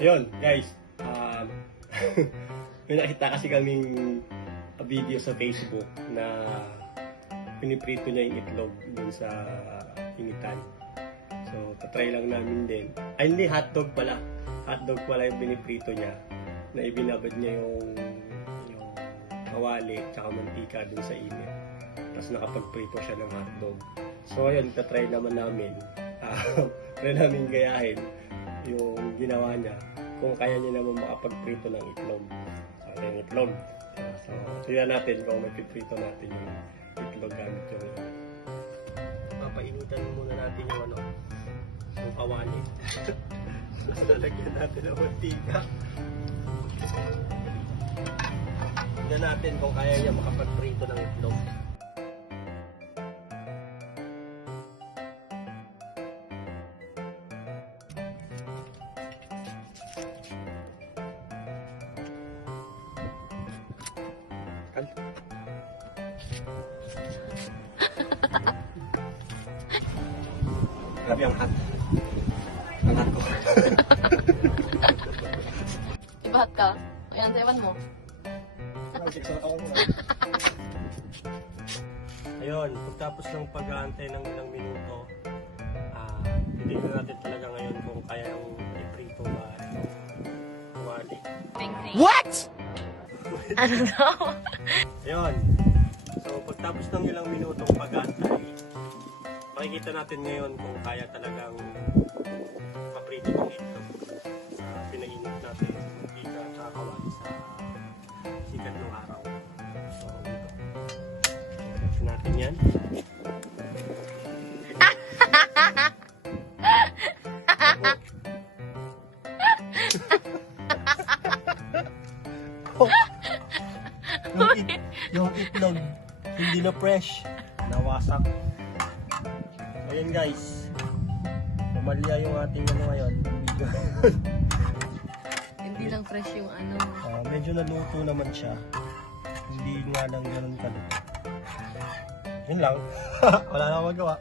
Ayun, guys. May nakita kasi kaming video sa Facebook na piniprito niya yung itlog dun sa initan. So, patry lang namin din. Ay, hindi, hotdog pala. Hotdog pala yung piniprito niya. Na ibinabad niya yung kawali tsaka mantika dun sa init. Tapos nakapagprito siya ng hotdog. So, ayun, tatry naman namin. Try namin gayahin yung ginawa niya kung kaya niya naman makapagprito ng itlog. So, yung itlog. So, tignan natin kung may piprito natin yung itlog gamit yung papainitan muna natin yung yung kawali. Lalagyan natin ng mantika. Tignan natin kung kaya niya makapagprito ng itlog. Grabe ang hot. Ang hot ko. Ibahat ka? Ayan, sa mo. Ayun, pagtapos ng pag-aantay ng ilang minuto, titignan natin talaga ngayon kung kaya yung iprito ba itong kawali. What? Ano daw? Ayun. So, pagtapos ng ilang minutong pag-aantay, makikita natin ngayon kung kaya talagang maprito ng itlog sa pinainit natin yung mantika at kawali sa sikat ng araw. So, ito. Kasi natin yan. Yung itlog, hindi na fresh, nawasak. Ayan guys, pumalya yung ating ngayon. Hindi lang fresh yung Medyo naluto naman siya. Hindi nga lang ganun kaluto. Yun lang. Wala na magawa.